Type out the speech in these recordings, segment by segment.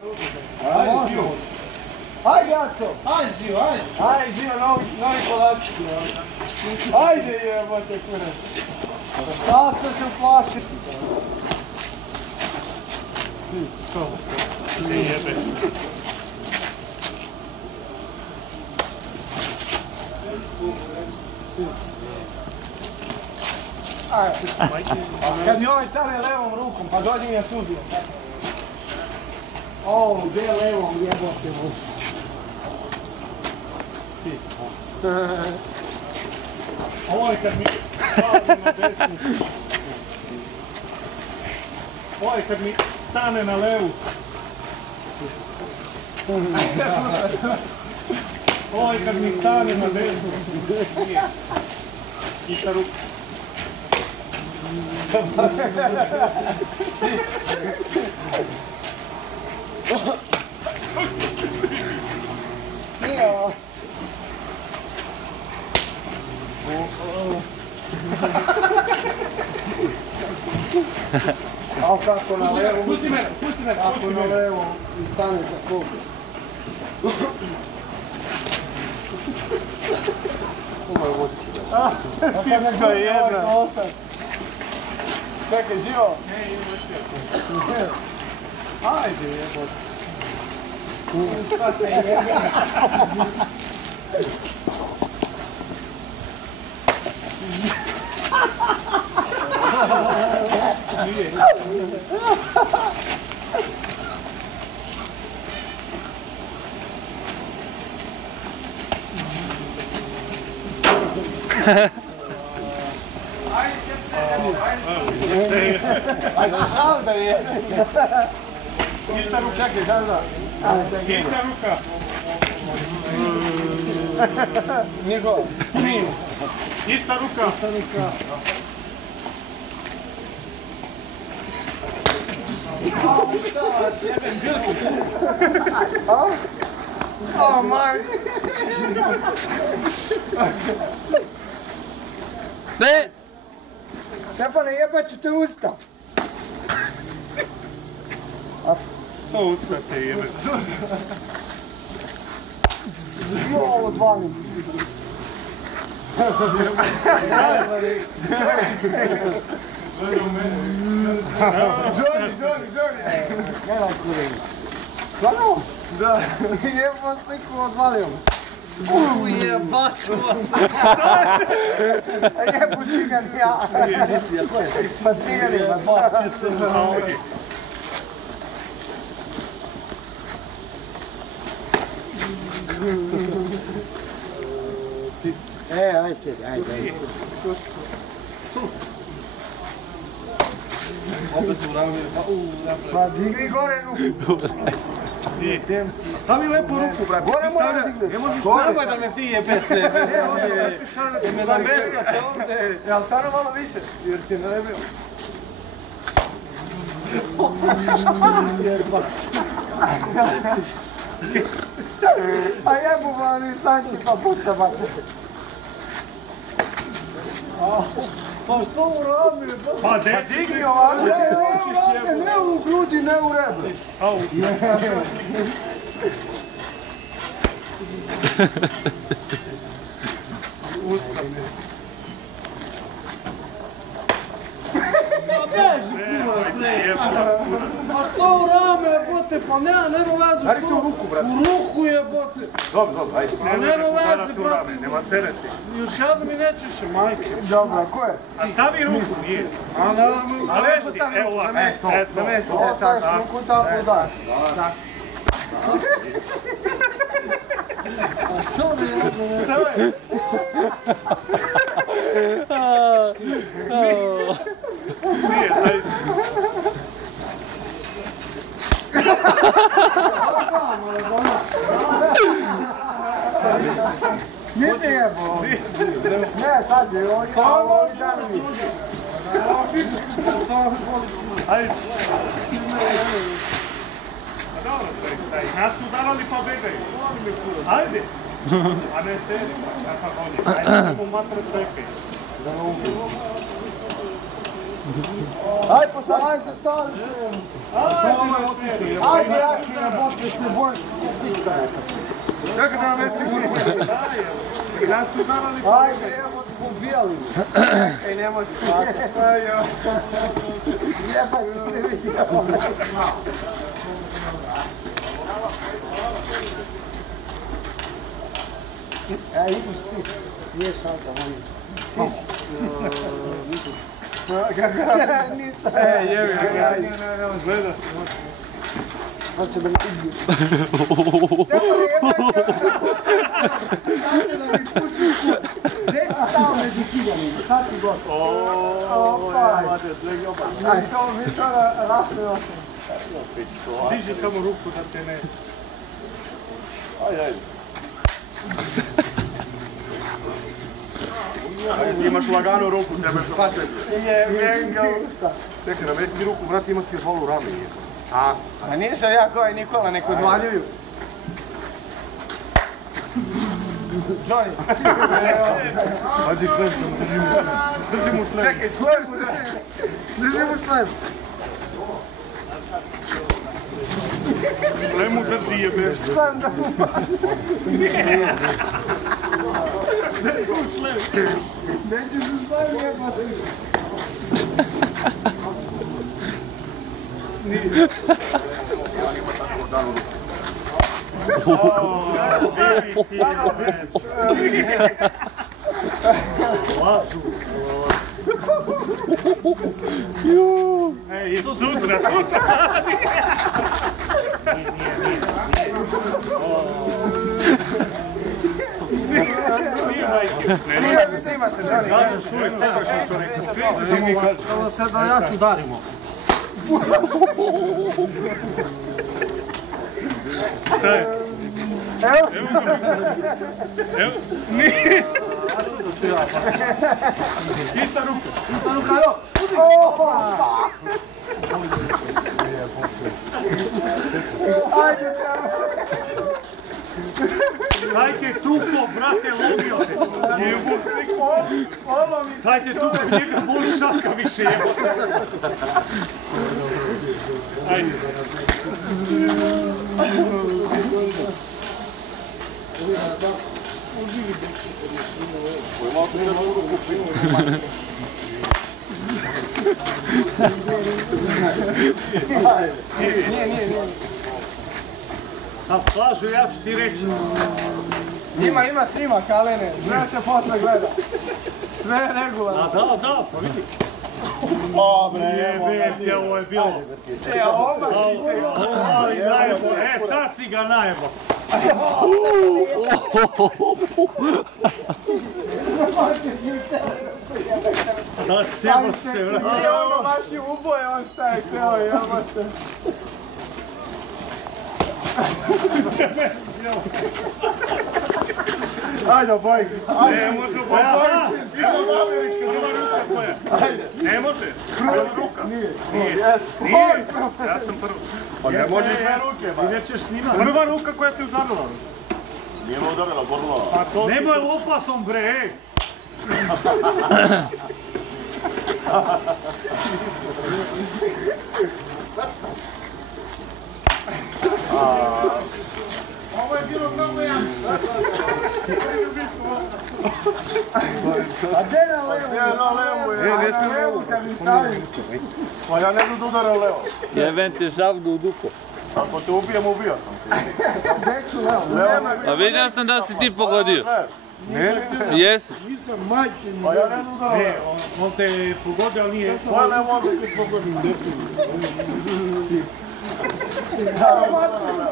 Ajde, Žio. Ajde, Aco. Ajde, Žio, ajde. Ajde, Žio, novi kolački. Ajde, jebote, kurac. Sasno se uplaši. Ti jebe. Kad mi ovaj stane levom rukom, pa dođi mi na sudiju. O, gdje levom jebote mu. Ovo je kad mi stane na desnu. Ovo je kad mi stane na levu. Ovo je kad mi stane na desnu. Ista ruka. Nije ovo. A kako na levu? Pusti mene, pusti mene. Kako na levu i stane za kog. Ovo je vodski. Tipska je jedna. Čekaj, Žio. Ajde, jebote. Šta te jebe? Ajde, šal da je. Ista ruka. Čekaj, žal da. Ista ruka. Niko, snim. Ista ruka. Ista ruka. Šta vas jebem bilku? O, maj. Ne! Stefane, jebat ću te usta. To usta te jebe. Jo, odvalim. Johnny. Gledaj kurim. Stvarno? Da. Jebo sliku odvalio. Ujebaču vas! A jebu cigan ja. Pa cigani, pa ajde sjedi, ajde. Opet u rame, Pa digni gore ruku. Stavi lepo ruku, brate. Gore mora digneš. nemoj da me ti jebeš, ne. Da me nameštate ovdje. Jel stvarno malo više? Jer ti ne bio. A jebu vani šanci pa puca bate. Pa što u rame? Pa Digni ovako. Ne u grudi, ne u rebru. Au. Usta mi. Pa što u rame jebote, pa nema vezu Daj što? tu ruku, brate. U ruku jebote. Dobro, ajde. Pa nema veze, brate. Nema sereti. Još jedno mi nećeš, majke. Dobro, ko je? A stavi ruku, nije. A da mi... A lešti, evo ovako. Eto. Ostaviš ruku tako daš. Šta je? Nije, ajde. Nije ti jebo. Ne, sad je ovo i dan mi. Ajde. Dobro, nas su udarali pa begaju. Ajde. A ne sedi, šta sad ovdje. Ajde, idemo matre čekaj. Ajde, postavljaj se, stavi se. Ajde, Ajde, jači. na bocu, se bojiš pička neka. Čekaj da nam vesti gdje. Nas su udarali. Ajde, evo ti pobijali. Ej, ne može tako. Ajo. Jebaj, ne vidio. Idu si ti. Nije šalta, oni. Ti si. Nisam. Nisam. Jevi, ne može gledat. Sad će da mi ubiju. Sad će da mi puši u kut. Gdje si stao među kiganima? Sad si gotov. Opa. Aj, to mi to rašne osam. Diži samo ruku da te ne... Ajde. Imaš lagano ruku, tebe spase. Jebijem ga usta. Čekaj, navesti ruku, brat, imat ću bol u rami. A nisam ja koji Nikola, neko odvaljuju. Johnny. Pazi šlem, drži mu šlem. Čekaj, šlem. Drži mu šlem. Šlem mu drži jebe. Šlem da mu nećeš u šlem jebati. Ej, sutra. Snima se, Johnny. Samo se da jaču udarimo. Evo Evo, nije. A što to ću ja pa? Ista ruka. Ista ruka, jo! Ajde, Kaj te tupo, brate, lomio te. Kaj te tupo, njega boli šaka više jebote. Ajde. Nije. Da slažu, ja ću ti reći. Ima snimak, Alene. Sve se posle gleda. Sve je regularno. Da, pa vidi. Dobre, Jebete, ovo je bilo. Oba si Ali najebo, sad si ga najebo. Sad sjebo se, vrati. Nije ono baš je uboje, on šta je hteo, jebate. Ajde, obojici. Ne može obojici. Ne može. Prva ruka. Nije. Ja sam prvo. Pa ne može dve ruke, ba. Gdje ćeš snimati? Prva ruka koja te udarila. Nije me udarila, borila. Nemoj lopatom, bre, ej. Ovo je bilo mnogo jasno. A gdje na levo? Ne, na levo je. A na levo kad mi stavim. Pa ja ne budu udara levo. Jebem ti žavnu u dupu. Ako te ubijem, ubio sam ti. Gdje ću levo? A vidio sam da si ti pogodio. Ne. Jesi? Nisam majke mi. Pa ja ne budu udara Ne, levo. on te pogodio, ali nije... Pa ne mogu ti pogodim.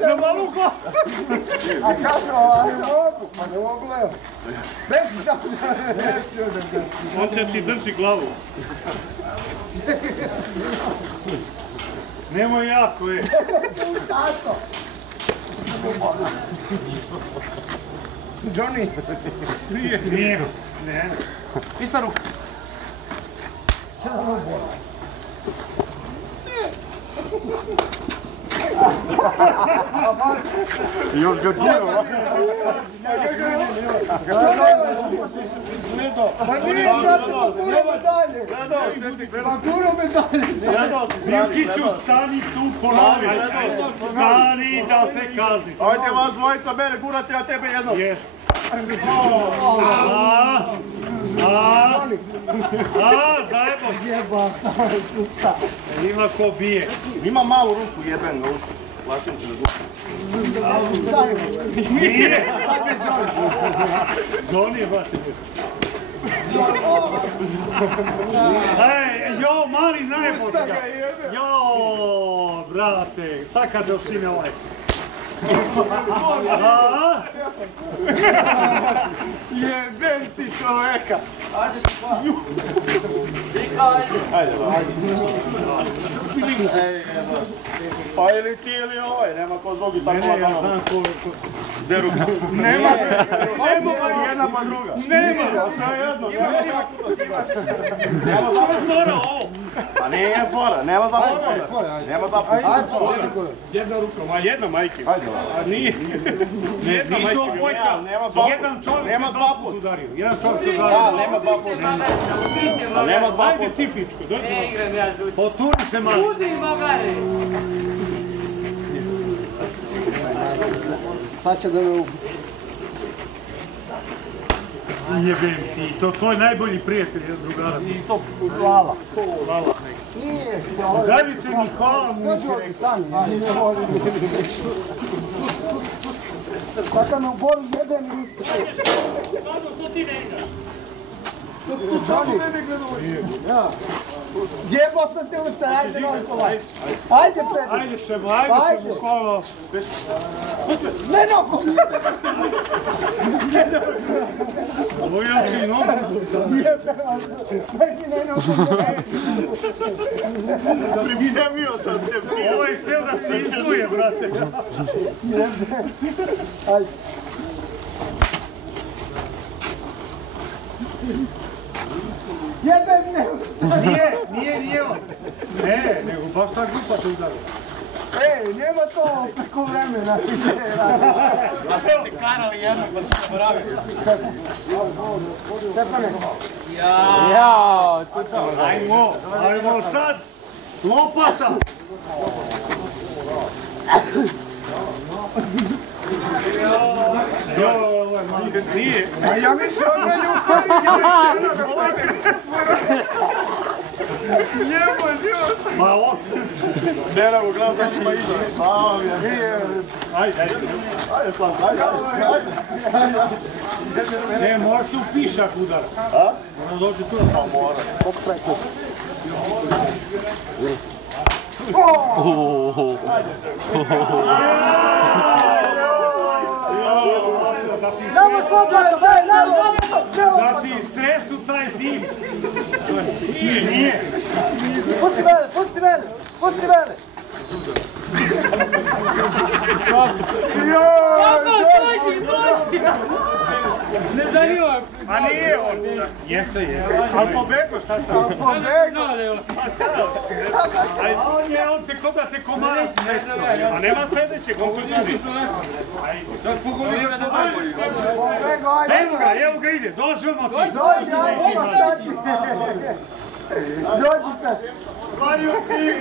Za malu go! A kako? A ne mogu. Pa ne mogu levo. Bez sam. On će ti drži glavu. Nemoj jako, ej. Taco. Johnny. Nije. Ne. Ista ruka. Još ga gledao. Pa nije, brate, pa guro medalje. Pa guro medalje. Milkiću, stani tu polavi. Stani da se kazni. Ajde vas dvojica, mene gurate, a tebe jedno. Jes. Zajebo. Jeba, samo susta. Ima ko bije. Ima malu ruku, jeben ga usta. Plašim se da gusta. Nije. Johnny je baš te. Ej, jo, mali najbolj ga. Jo, brate, sad kad došine ovaj. Jebem ti čoveka. Pa ili ti ili ovaj, nema ko drugi tako Ne, ja lagano. znam ko... Deru. Nema, Jedna pa druga. nema. Nema dva fora ovo. Pa nije fora, nema dva fora. Nema dva fora. Jedna ruka, ma jedna majke. Ajde, A nije. Ne, nisu obojca. nema dva Jedan čovjek nema je dva dva puta. puta udario. Jedan čovjek je Da, udario. nema dva puta. Nema dva Ajde puta. ti pičko, dođi. Ne igram ja za Poturi se mali. Budi magare! Sad će da me ubi. Jebem ti, to tvoj najbolji prijatelj je drugara. I to glava. Nije. Dajte mi hvala mu Dođi nisi ovdje, rekao. stani. Ne volim. Sad kad me u boru jebem i niste. Što ti ne igraš? Jebao sam te usta, ajde novi kolaj. Ajde pred. Ajde šemo, ajde šemo kolo. Ne nogu jebem. Ovo ja ti nogu. Jebem vas. Beži ne nogu jebem. Prividemio sam se prije. Ovo je htio da se izuje, brate. Ajde. Jebem ne usta. Nije on. Ne, nego baš ta grupa te udarila. Ej, nema to preko vremena. Ja sam te karali jedno pa sam zaboravio. Stefane. Jao, to ćemo. Ajmo sad. Lopata. Nije. A ja mislim od mene u kori jebo život. Ma on. Ne nego, gledam da ima iza. Ajde. Ajde, Slavko, ajde. Ne, mora se u pišak udara. A? Mora dođe tu. Pa mora. Nemo slobodno, nemo! Da ti stresu taj dim. Nije. Pusti mene, pusti mene, pusti mene! Dođi! Ne zanima. A nije on. Jeste. Ali pobego šta sam? On te ko da te komarac mecno. A nema sljedećeg, on kod ljudi. Da spogodi ga to najbolji. Evo ga ide, dođi vam ti. Dođi ste! Vario si!